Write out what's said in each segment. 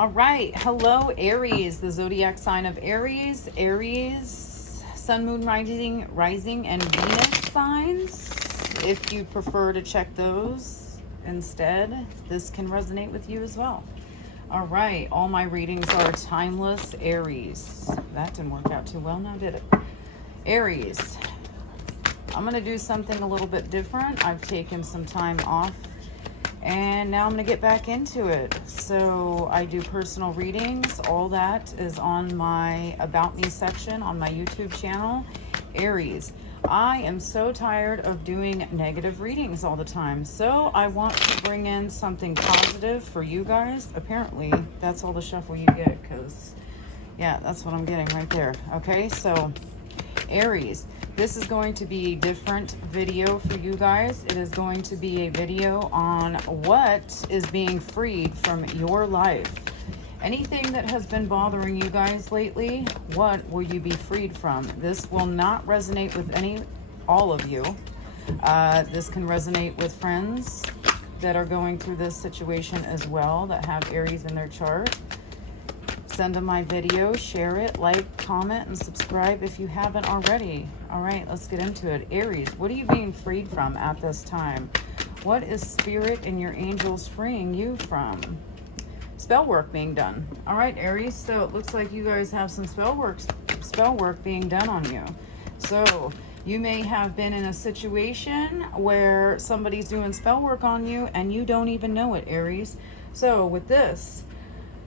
All right. Hello, Aries, the zodiac sign of Aries. Aries, sun, moon, rising, and Venus signs. If you prefer to check those instead, this can resonate with you as well. All right. All my readings are timeless, Aries. That didn't work out too well, now did it? Aries, I'm going to do something a little bit different. I've taken some time off and now I'm going to get back into it. So I do personal readings. All that is on my About Me section on my YouTube channel. Aries, I am so tired of doing negative readings all the time. So I want to bring in something positive for you guys. Apparently, that's all the shuffle you get because, yeah, that's what I'm getting right there. Okay, so Aries, this is going to be a different video for you guys. It is going to be a video on what is being freed from your life. Anything that has been bothering you guys lately, what will you be freed from? This will not resonate with all of you. This can resonate with friends that are going through this situation as well, that have Aries in their chart. Send them my video, share it, like, comment, and subscribe if you haven't already. All right, let's get into it. Aries, what are you being freed from at this time? What is Spirit and your angels freeing you from? Spell work being done. All right, Aries, so it looks like you guys have some spell work being done on you. So you may have been in a situation where somebody's doing spell work on you and you don't even know it, Aries. So with this,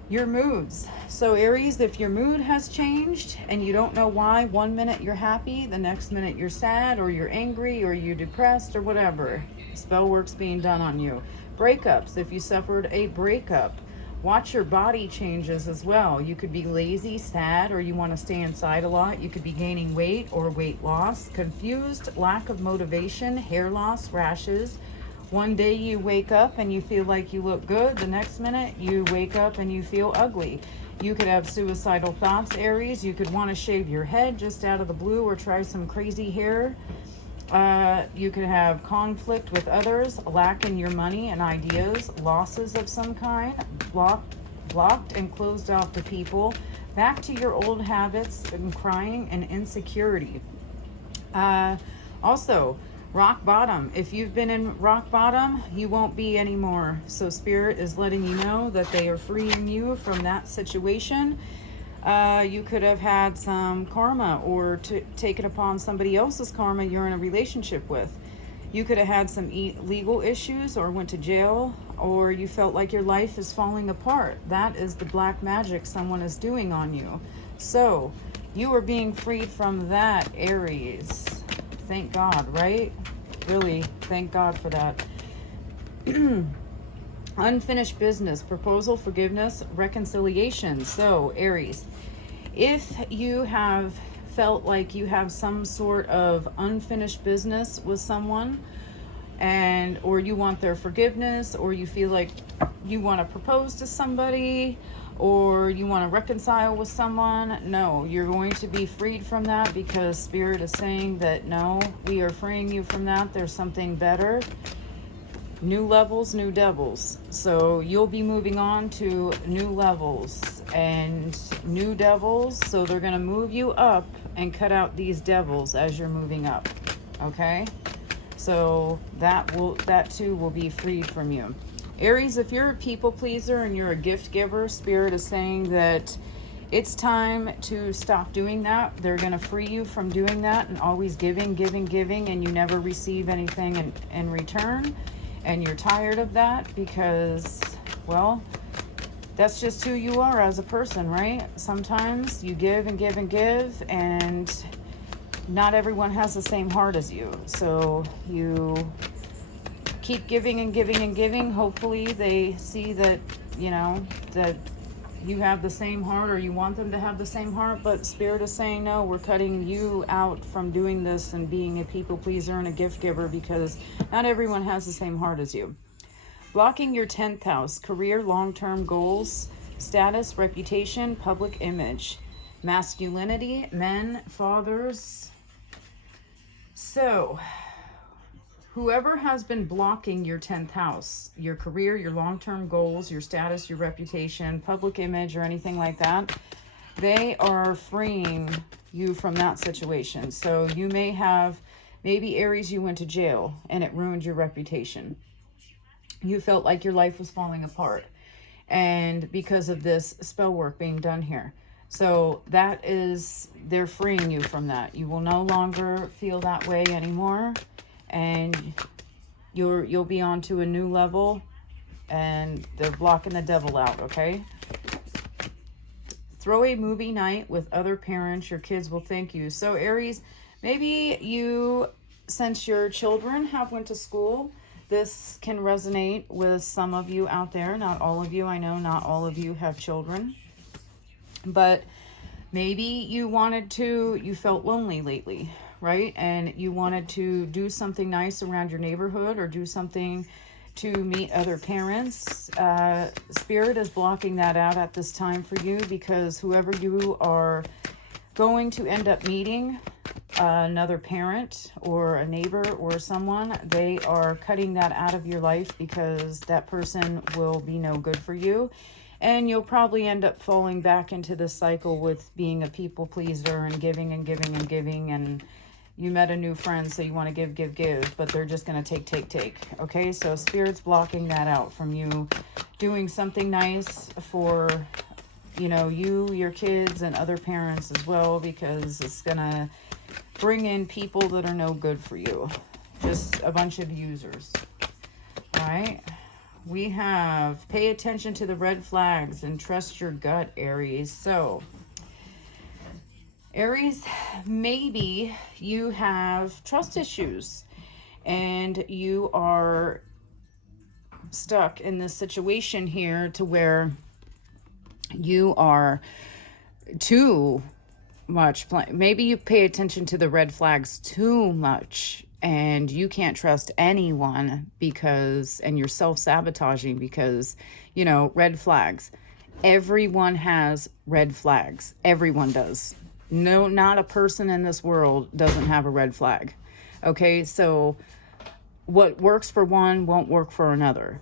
your moods. So Aries, if your mood has changed and you don't know why, one minute you're happy, the next minute you're sad, or you're angry, or you're depressed, or whatever, spell work's being done on you. Breakups, if you suffered a breakup, watch your body changes as well. You could be lazy, sad, or you want to stay inside a lot. You could be gaining weight or weight loss, confused, lack of motivation, hair loss, rashes. One day you wake up and you feel like you look good. The next minute you wake up and you feel ugly. You could have suicidal thoughts, Aries. You could want to shave your head just out of the blue or try some crazy hair. You could have conflict with others, lack in your money and ideas, losses of some kind, blocked and closed off to people, back to your old habits and crying and insecurity. Also, rock bottom. If you've been in rock bottom, you won't be anymore. So Spirit is letting you know that they are freeing you from that situation. You could have had some karma or taken upon somebody else's karma you're in a relationship with. You could have had some legal issues or went to jail, or you felt like your life is falling apart. That is the black magic someone is doing on you. So you are being freed from that, Aries. Thank God, right? Really, thank God for that. Unfinished business, proposal, forgiveness, reconciliation. So, Aries, if you have felt like you have some sort of unfinished business with someone, or you want their forgiveness, or you feel like you want to propose to somebody, or you want to reconcile with someone, no, you're going to be freed from that, because Spirit is saying that no, we are freeing you from that. There's something better. New levels, new devils. So you'll be moving on to new levels and new devils. So they're going to move you up and cut out these devils as you're moving up. Okay? So that too will be freed from you. Aries, if you're a people pleaser and you're a gift giver, Spirit is saying that it's time to stop doing that. They're going to free you from doing that and always giving, and you never receive anything in return. And you're tired of that because, well, that's just who you are as a person, right? Sometimes you give and give and give, and not everyone has the same heart as you. So you keep giving and giving and giving. Hopefully they see that, that you have the same heart, or you want them to have the same heart. But Spirit is saying, no, we're cutting you out from doing this and being a people pleaser and a gift giver, because not everyone has the same heart as you. Blocking your 10th house, career, long-term goals, status, reputation, public image, masculinity, men, fathers. So whoever has been blocking your 10th house, your career, your long-term goals, your status, your reputation, public image, or anything like that, they are freeing you from that situation. So you may have, maybe Aries, you went to jail and it ruined your reputation. You felt like your life was falling apart. And because of this spell work being done here. So that is, they're freeing you from that. You will no longer feel that way anymore. And you'll be on to a new level, and they're blocking the devil out, okay? Throw a movie night with other parents. Your kids will thank you. So Aries, maybe you, since your children have went to school, this can resonate with some of you out there. Not all of you. I know not all of you have children. But maybe you felt lonely lately, right? And you wanted to do something nice around your neighborhood or do something to meet other parents. Spirit is blocking that out at this time for you, because whoever you are going to end up meeting, another parent or a neighbor or someone, they are cutting that out of your life because that person will be no good for you. And you'll probably end up falling back into this cycle with being a people pleaser and giving and giving and giving. And you met a new friend, so you want to give, but they're just going to take. Okay, so Spirit's blocking that out from you doing something nice for, you, your kids, and other parents as well, because it's going to bring in people that are no good for you. Just a bunch of users. All right. We have pay attention to the red flags and trust your gut, Aries. So, Aries, maybe you have trust issues and you are stuck in this situation here to where you are too much. Maybe you pay attention to the red flags too much and you can't trust anyone and you're self-sabotaging because, red flags. Everyone has red flags. Everyone does. No, not a person in this world doesn't have a red flag. Okay, so what works for one won't work for another.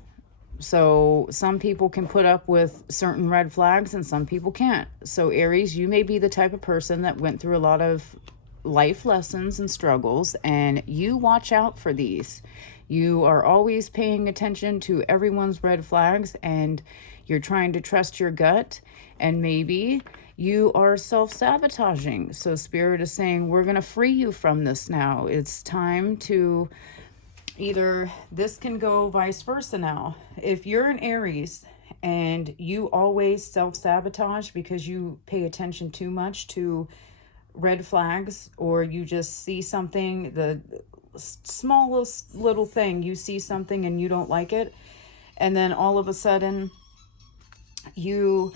So some people can put up with certain red flags and some people can't. So Aries, you may be the type of person that went through a lot of life lessons and struggles, and you watch out for these. You are always paying attention to everyone's red flags, and you're trying to trust your gut, and maybe you are self-sabotaging. So Spirit is saying, we're going to free you from this now. It's time to either, this can go vice versa now. If you're an Aries and you always self-sabotage because you pay attention too much to red flags, or you just see something, the smallest little thing, you see something and you don't like it, and then all of a sudden you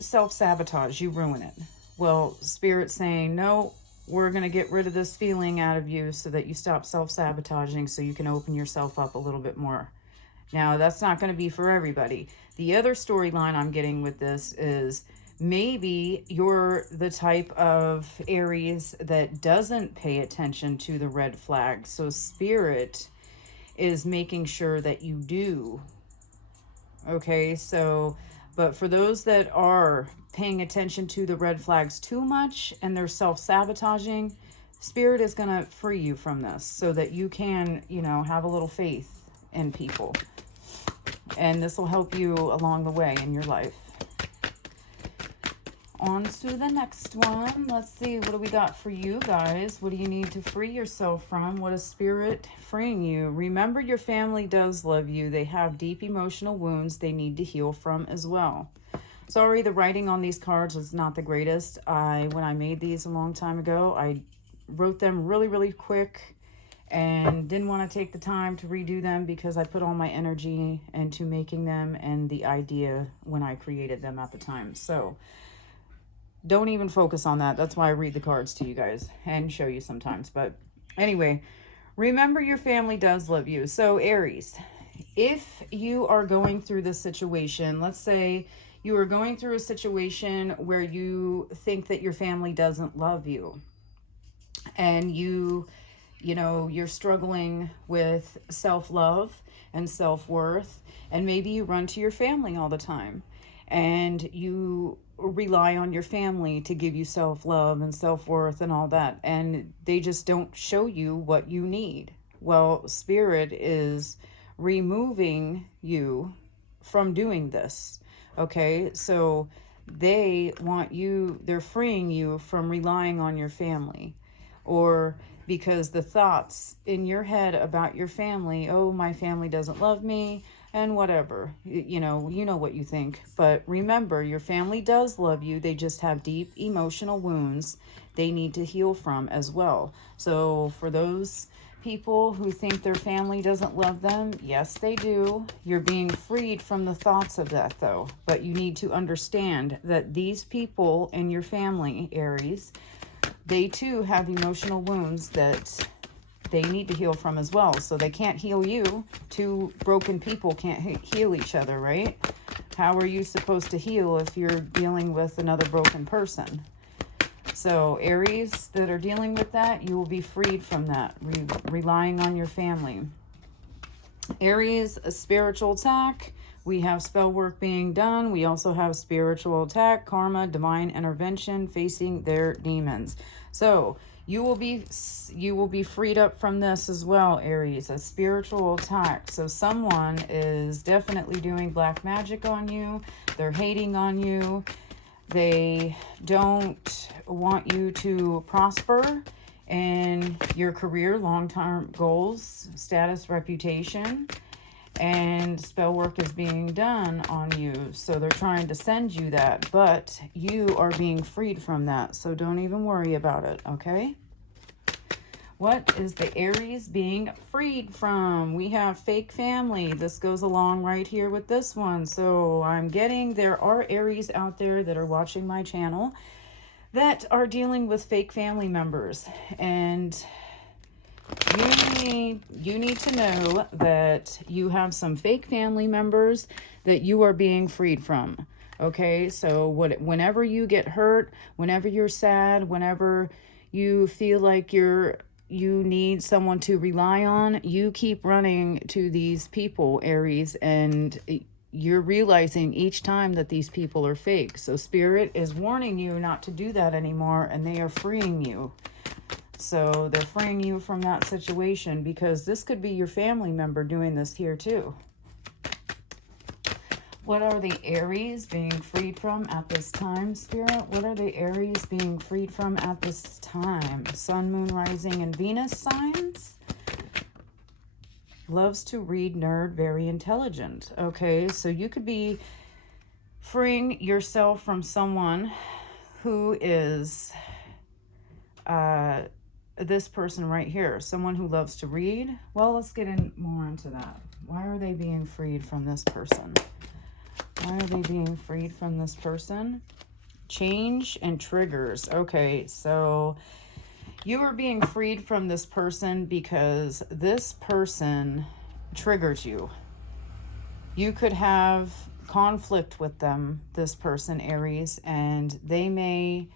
self-sabotage, you ruin it. Well, Spirit's saying, no, we're going to get rid of this feeling out of you so that you stop self-sabotaging, so you can open yourself up a little bit more. Now, that's not going to be for everybody. The other storyline I'm getting with this is maybe you're the type of Aries that doesn't pay attention to the red flags. So Spirit is making sure that you do. Okay, so, but for those that are paying attention to the red flags too much and they're self-sabotaging, Spirit is going to free you from this so that you can, have a little faith in people. And this will help you along the way in your life. On to the next one. Let's see, what do we got for you guys? What do you need to free yourself from? What is Spirit freeing you? Remember, your family does love you. They have deep emotional wounds they need to heal from as well. Sorry, the writing on these cards is not the greatest. When I made these a long time ago, I wrote them really, really quick and didn't want to take the time to redo them because I put all my energy into making them and the idea when I created them at the time. So don't even focus on that. That's why I read the cards to you guys and show you sometimes. But anyway, remember, your family does love you. So Aries, if you are going through this situation, let's say you are going through a situation where you think that your family doesn't love you, and you you know, you're struggling with self-love and self-worth, and maybe you run to your family all the time and you rely on your family to give you self-love and self-worth and all that, and they just don't show you what you need. Well, Spirit is removing you from doing this. Okay, so they want you, they're freeing you from relying on your family, or because the thoughts in your head about your family, oh, my family doesn't love me, and whatever, you know what you think. But remember, your family does love you. They just have deep emotional wounds they need to heal from as well. So for those people who think their family doesn't love them, yes, they do. You're being freed from the thoughts of that, though. But you need to understand that these people in your family, Aries, they too have emotional wounds that they need to heal from as well. So they can't heal you. Two broken people can't heal each other, right? How are you supposed to heal if you're dealing with another broken person? So Aries that are dealing with that, you will be freed from that, relying on your family. Aries, a spiritual attack. We have spell work being done. We also have spiritual attack, karma, divine intervention, facing their demons. So you will be freed up from this as well, Aries, a spiritual attack. So someone is definitely doing black magic on you. They're hating on you. They don't want you to prosper in your career, long-term goals, status, reputation, and spell work is being done on you. So they're trying to send you that, but you are being freed from that. So don't even worry about it, okay? What is the Aries being freed from? We have fake family. This goes along right here with this one. So I'm getting, there are Aries out there that are watching my channel that are dealing with fake family members. And you need to know that you have some fake family members that you are being freed from. Okay, so whenever you get hurt, whenever you're sad, whenever you feel like you need someone to rely on, you keep running to these people, Aries, and you're realizing each time that these people are fake. So Spirit is warning you not to do that anymore, and they are freeing you. So they're freeing you from that situation, because this could be your family member doing this here too. What are the Aries being freed from at this time, Spirit? What are the Aries being freed from at this time? Sun, Moon, Rising, and Venus signs. Loves to read, nerd, very intelligent. Okay, so you could be freeing yourself from someone who is this person right here. Someone who loves to read. Well, let's get in more into that. Why are they being freed from this person? Why are they being freed from this person? Change and triggers. Okay, so you are being freed from this person because this person triggers you. You could have conflict with them, this person, Aries, and they may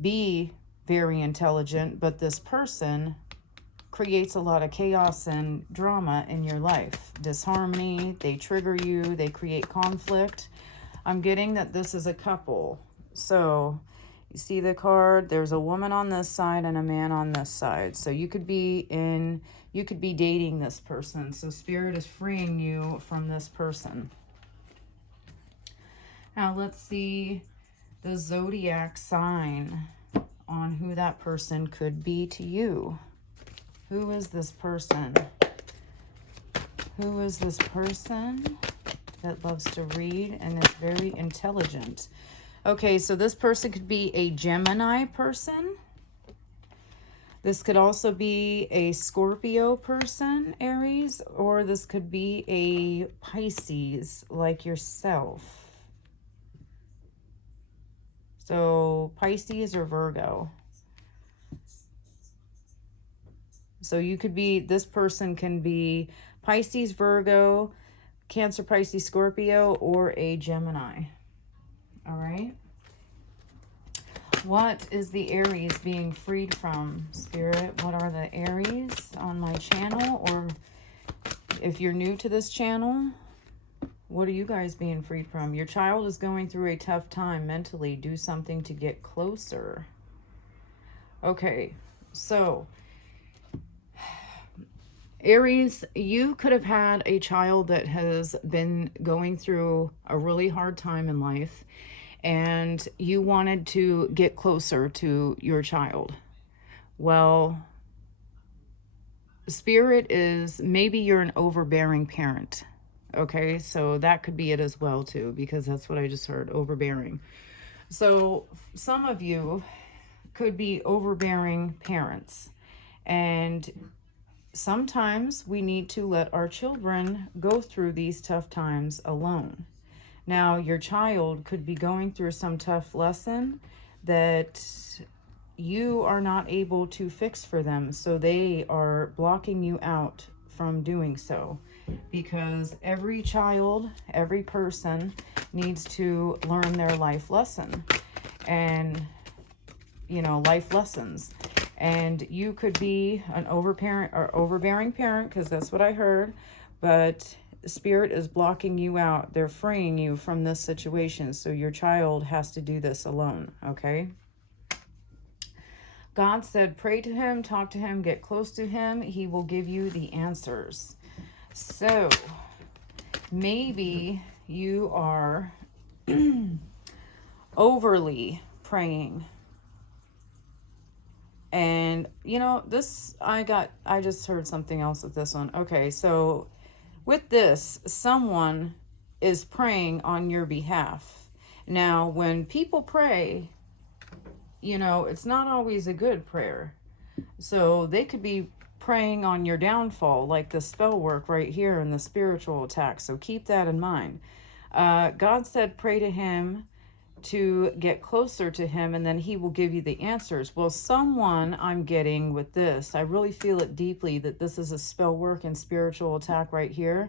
be very intelligent, but this person creates a lot of chaos and drama in your life. Disharmony, they trigger you, they create conflict. I'm getting that this is a couple. So you see the card, there's a woman on this side and a man on this side. So you could be dating this person. So Spirit is freeing you from this person. Now let's see the zodiac sign on who that person could be to you. Who is this person? Who is this person that loves to read and is very intelligent? Okay, so this person could be a Gemini person. This could also be a Scorpio person, Aries, or this could be a Pisces like yourself. So Pisces or Virgo. So you could be, this person can be Pisces, Virgo, Cancer, Pisces, Scorpio, or a Gemini. All right. What is the Aries being freed from? Spirit, what are the Aries on my channel? Or if you're new to this channel, what are you guys being freed from? Your child is going through a tough time mentally. Do something to get closer. Okay, so Aries, you could have had a child that has been going through a really hard time in life, and you wanted to get closer to your child. Well, Spirit is, maybe you're an overbearing parent. Okay, so that could be it as well too, because that's what I just heard, overbearing. So some of you could be overbearing parents, and sometimes we need to let our children go through these tough times alone. Now, your child could be going through some tough lesson that you are not able to fix for them, so they are blocking you out from doing so, because every child, every person needs to learn their life lesson, and life lessons. And you could be an overbearing parent, because that's what I heard, but Spirit is blocking you out. They're freeing you from this situation, so your child has to do this alone. Okay, God said pray to him, talk to him, get close to him. He will give you the answers. So maybe you are overly praying. And this, I just heard something else with this one. Okay, so with this, someone is praying on your behalf. Now, when people pray, it's not always a good prayer. So they could be praying on your downfall, like the spell work right here in the spiritual attack. So keep that in mind. God said pray to him to get closer to him, and then he will give you the answers. Well, someone I'm getting with this, I really feel it deeply that this is a spell work and spiritual attack right here.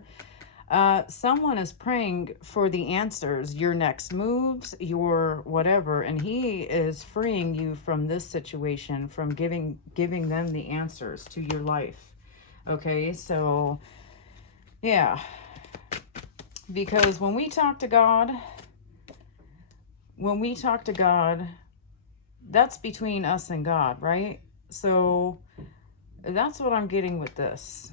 Someone is praying for the answers, your next moves, your whatever, and he is freeing you from this situation, from giving them the answers to your life. Okay, so yeah, because when we talk to God, that's between us and God, right? So that's what I'm getting with this.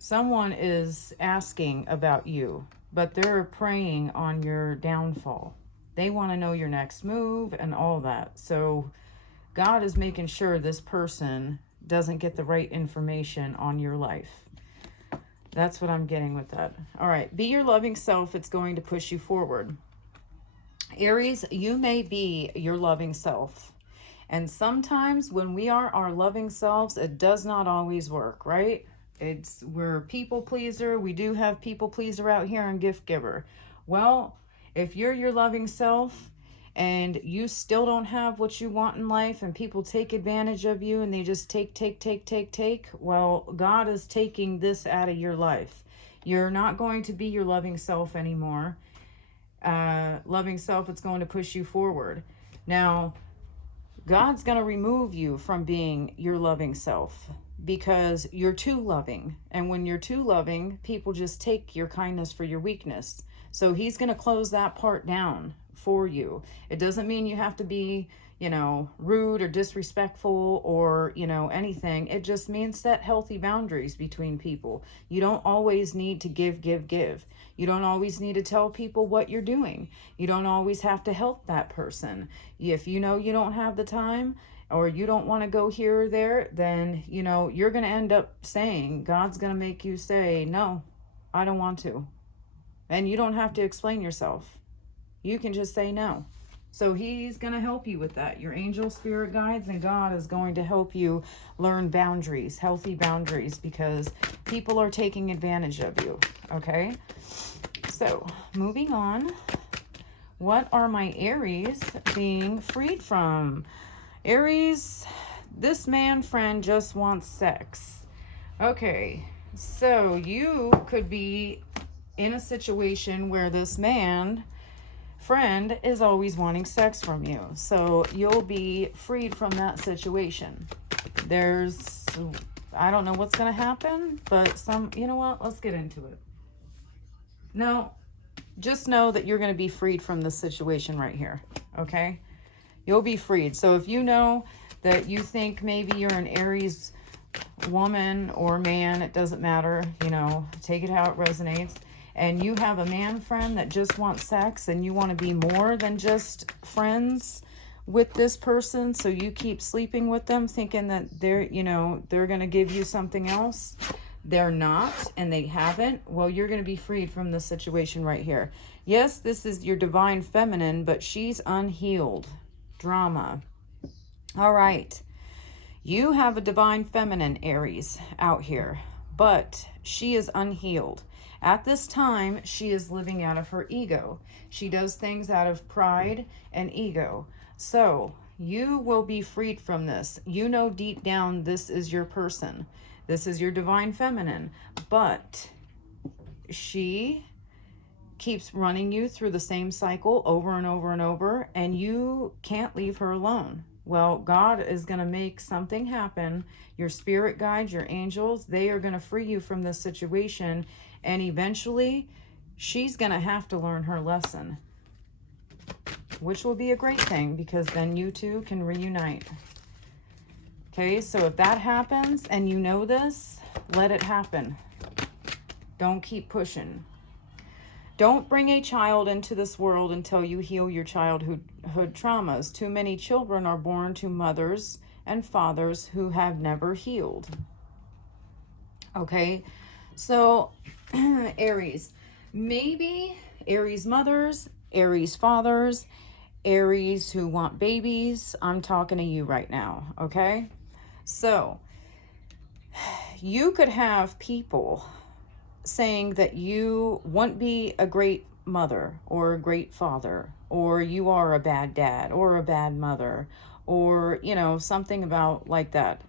Someone is asking about you, but they're praying on your downfall. They want to know your next move and all that. So God is making sure this person doesn't get the right information on your life. That's what I'm getting with that. All right, be your loving self. It's going to push you forward. Aries, you may be your loving self. And sometimes when we are our loving selves, it does not always work, right? We're people pleaser. We do have people pleaser out here and gift giver. Well, if you're your loving self and you still don't have what you want in life, and people take advantage of you and they just take, well, God is taking this out of your life. You're not going to be your loving self anymore. Loving self, it's going to push you forward. Now, God's going to remove you from being your loving self, because you're too loving. And when you're too loving, people just take your kindness for your weakness. So he's going to close that part down for you. It doesn't mean you have to be, rude or disrespectful or, anything. It just means set healthy boundaries between people. You don't always need to give. You don't always need to tell people what you're doing. You don't always have to help that person. If you don't have the time, or you don't want to go here or there, then, you're going to end up saying, God's going to make you say, no, I don't want to. And you don't have to explain yourself. You can just say no. So he's going to help you with that. Your angel, spirit guides, and God is going to help you learn boundaries, healthy boundaries, because people are taking advantage of you. Okay? So moving on. What are my Aries being freed from? Aries, this man friend just wants sex. Okay, so you could be in a situation where this man friend is always wanting sex from you. So you'll be freed from that situation. There's, I don't know what's going to happen, but you know what? Let's get into it. No, just know that you're going to be freed from this situation right here. Okay? You'll be freed. So if you know that you think maybe you're an Aries woman or man, it doesn't matter, you know, take it how it resonates, and you have a man friend that just wants sex and you want to be more than just friends with this person, so you keep sleeping with them thinking that they're, you know, they're going to give you something else. They're not, and they haven't. Well, you're going to be freed from the situation right here. Yes, this is your divine feminine, but she's unhealed. Drama. All right. You have a divine feminine, Aries, out here, but she is unhealed. At this time, she is living out of her ego. She does things out of pride and ego. So you will be freed from this. You know deep down this is your person. This is your divine feminine. But she keeps running you through the same cycle over and over and over, and you can't leave her alone. Well, God is going to make something happen. Your spirit guides, your angels, they are going to free you from this situation. And eventually, she's going to have to learn her lesson, which will be a great thing, because then you two can reunite. Okay, so if that happens and you know this, let it happen. Don't keep pushing. Don't bring a child into this world until you heal your childhood traumas. Too many children are born to mothers and fathers who have never healed. Okay, so Aries, maybe Aries mothers, Aries fathers, Aries who want babies. I'm talking to you right now, okay? So you could have people saying that you won't be a great mother or a great father, or you are a bad dad or a bad mother, or, you know, something about like that.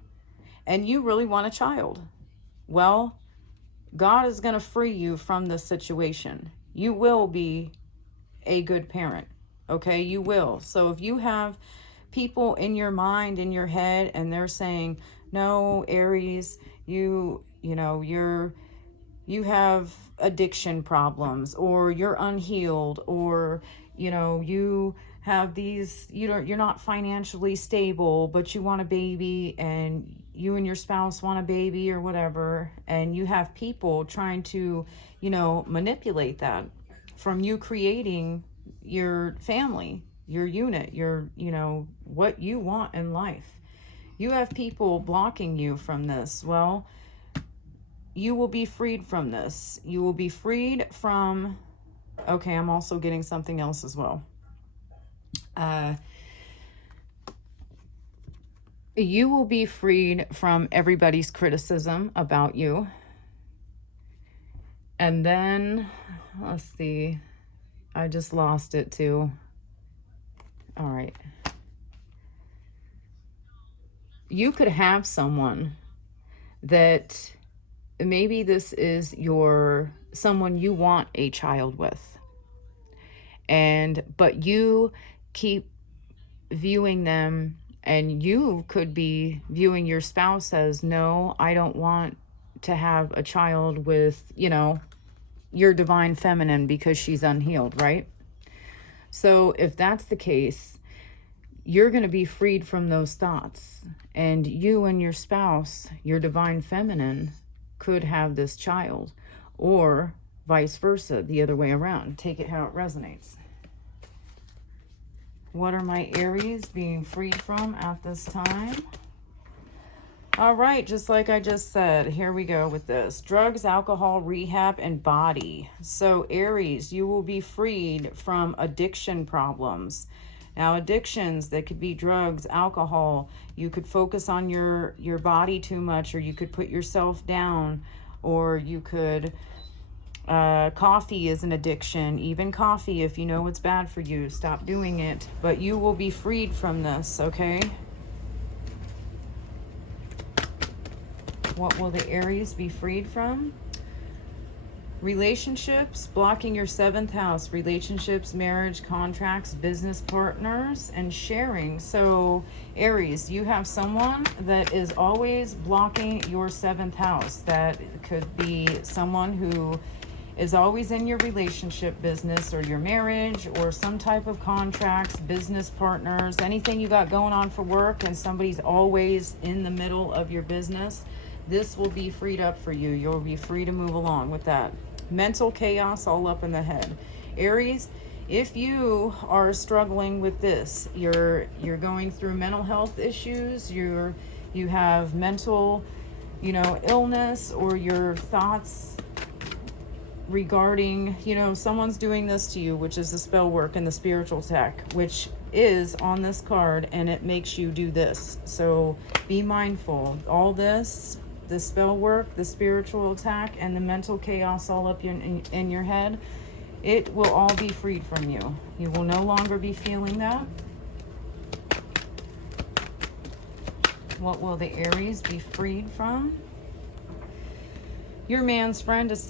And you really want a child. Well, God is going to free you from this situation. You will be a good parent. Okay, you will. So if you have people in your mind, in your head, and they're saying, no, Aries, you have addiction problems, or you're unhealed, or, you know, you have these, you're not financially stable, but you want a baby, and you and your spouse want a baby or whatever, and you have people trying to, you know, manipulate that from you creating your family, your unit, your, you know, what you want in life. You have people blocking you from this. Well, you will be freed from this. You will be freed from, okay, I'm also getting something else as well. You will be freed from everybody's criticism about you. And then, let's see, I just lost it too. All right. You could have someone that maybe this is someone you want a child with, but you keep viewing them, and you could be viewing your spouse as, no, I don't want to have a child with, you know, your divine feminine, because she's unhealed, right? So if that's the case, you're going to be freed from those thoughts, and you and your spouse, your divine feminine, could have this child, or vice versa, the other way around. Take it how it resonates. What are my Aries being freed from at this time? All right, just like I just said, here we go with this. Drugs, alcohol, rehab, and body. So Aries, you will be freed from addiction problems. Now, addictions, that could be drugs, alcohol. You could focus on your body too much, or you could put yourself down, or you could, coffee is an addiction. Even coffee, if you know it's bad for you, stop doing it. But you will be freed from this, okay? What will the Aries be freed from? Relationships, blocking your 7th house. Relationships, marriage, contracts, business partners, and sharing. So Aries, you have someone that is always blocking your 7th house. That could be someone who is always in your relationship business or your marriage or some type of contracts, business partners, anything you got going on for work, and somebody's always in the middle of your business. This will be freed up for you. You'll be free to move along with that. Mental chaos all up in the head. Aries, if you are struggling with this, you're going through mental health issues, you have mental, illness, or your thoughts regarding, someone's doing this to you, which is the spell work and the spiritual attack, which is on this card, and it makes you do this. So be mindful. All this, the spell work, the spiritual attack, and the mental chaos all up in your head, it will all be freed from you. You will no longer be feeling that. What will the Aries be freed from? Your man's friend is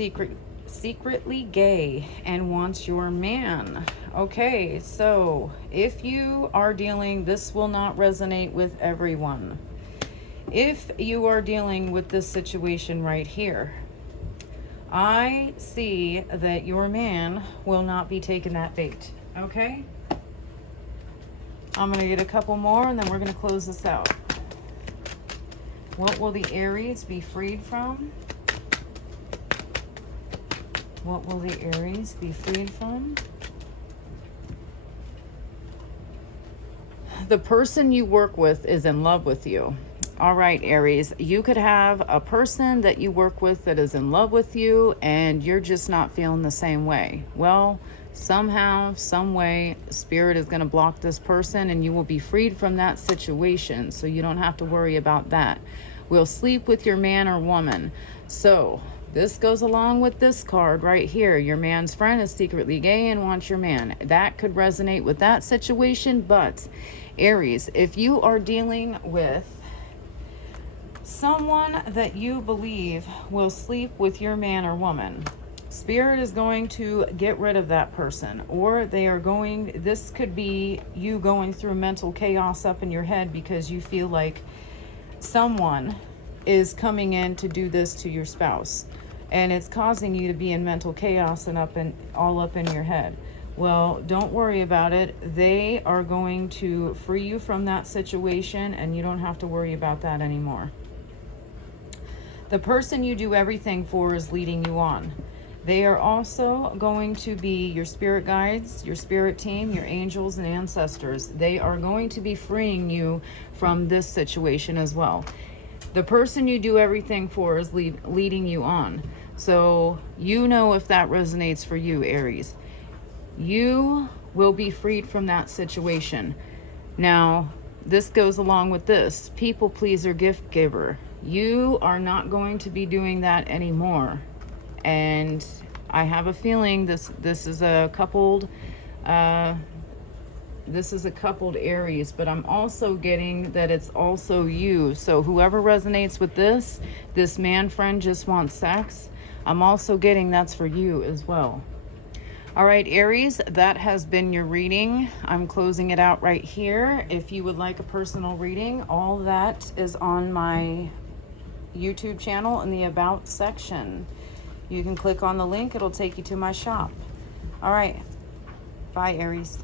secretly gay and wants your man. Okay, so if you are dealing, this will not resonate with everyone. If you are dealing with this situation right here, I see that your man will not be taking that bait. Okay, I'm going to get a couple more and then we're going to close this out. What will the Aries be freed from? What will the Aries be freed from? The person you work with is in love with you. All right, Aries, you could have a person that you work with that is in love with you and you're just not feeling the same way. Well, somehow, some way, Spirit is going to block this person and you will be freed from that situation. So you don't have to worry about that. We'll sleep with your man or woman. So this goes along with this card right here. Your man's friend is secretly gay and wants your man. That could resonate with that situation. But Aries, if you are dealing with someone that you believe will sleep with your man or woman, Spirit is going to get rid of that person, or this could be you going through mental chaos up in your head because you feel like someone is coming in to do this to your spouse and it's causing you to be in mental chaos and all up in your head. Well, don't worry about it. They are going to free you from that situation and you don't have to worry about that anymore. The person you do everything for is leading you on. They are also going to be your spirit guides, your spirit team, your angels and ancestors. They are going to be freeing you from this situation as well. The person you do everything for is leading you on. So if that resonates for you, Aries. You will be freed from that situation. Now, this goes along with this. People pleaser, gift giver. You are not going to be doing that anymore. And I have a feeling this is a coupled Aries, but I'm also getting that it's also you. So whoever resonates with this man friend just wants sex, I'm also getting that's for you as well. All right, Aries, that has been your reading. I'm closing it out right here. If you would like a personal reading, all that is on my YouTube channel in the About section. You can click on the link. It'll take you to my shop. All right. Bye, Aries.